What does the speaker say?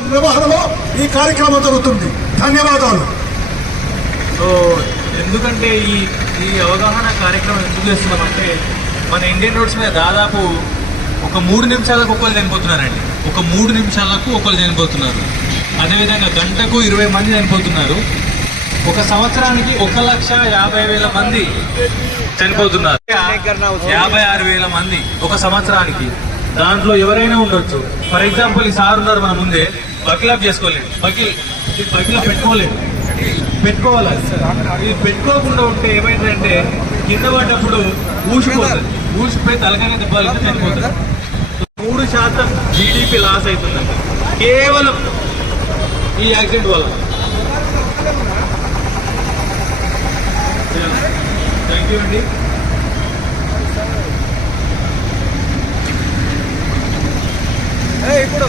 నిర్వహణలో ఈ కార్యక్రమం జరుగుతుంది. ధన్యవాదాలు. సో ఎందుకంటే ఈ ఈ అవగాహన కార్యక్రమం ఎందుకు చేస్తున్నామంటే మన ఇండియన్ రోడ్స్ మీద దాదాపు ఒక మూడు నిమిషాలకు ఒకరు చనిపోతున్నారండి. ఒక మూడు నిమిషాలకు ఒకరు చనిపోతున్నారు. అదేవిధంగా గంటకు ఇరవై మంది చనిపోతున్నారు. ఒక సంవత్సరానికి ఒక లక్ష యాభై వేల మంది చనిపోతున్నారు. యాభై ఆరు వేల మంది ఒక సంవత్సరానికి. దాంట్లో ఎవరైనా ఉండొచ్చు. ఫర్ ఎగ్జాంపుల్ ఈ సార్ ఉన్నారు మన ముందే. బకిలాప్ చేసుకోలేదు. బకిల్ బకిలా పెట్టుకోలేదు. పెట్టుకోవాలి? ఇది పెట్టుకోకుండా ఉంటే ఏమైందంటే కింద పడ్డప్పుడు ఊసిపోతుంది. ఊసిపోయి తలకాయ దెబ్బలు చనిపోతుంది. మూడు శాతం జీడిపి లాస్ అవుతుందండి కేవలం ఈ యాక్సిడెంట్ వల్ల. థ్యాంక్ యూ అండి. ಕೊಡು